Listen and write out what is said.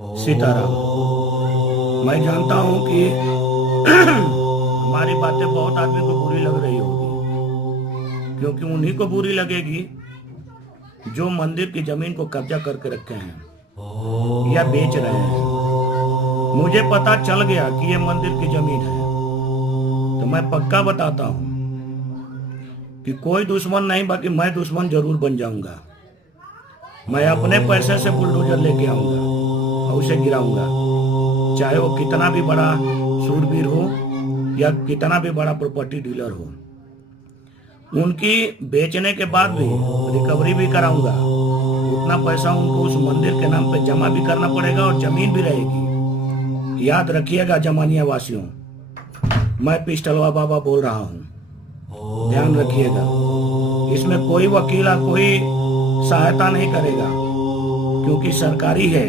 सीताराम। मैं जानता हूं कि हमारी बातें बहुत आदमी को बुरी लग रही होगी, क्योंकि उन्हीं को बुरी लगेगी जो मंदिर की जमीन को कब्जा करके रखे हैं या बेच रहे हैं। मुझे पता चल गया कि ये मंदिर की जमीन है, तो मैं पक्का बताता हूं कि कोई दुश्मन नहीं, बाकी मैं दुश्मन जरूर बन जाऊंगा। मैं अपने पैसे से बुलडोजर लेके आऊंगा और उसे गिराऊंगा, चाहे वो कितना भी बड़ा शूरवीर हो या कितना भी बड़ा प्रॉपर्टी डीलर हो। उनकी बेचने के बाद भी रिकवरी भी कराऊंगा। उतना पैसा उनको उस मंदिर के नाम पे जमा भी करना पड़ेगा और जमीन भी रहेगी। याद रखिएगा जमानिया वासियों, मैं पिस्टलवा बाबा बोल रहा हूं, ध्यान रखिएगा। इसमें कोई वकील कोई सहायता नहीं करेगा, क्योंकि सरकारी है।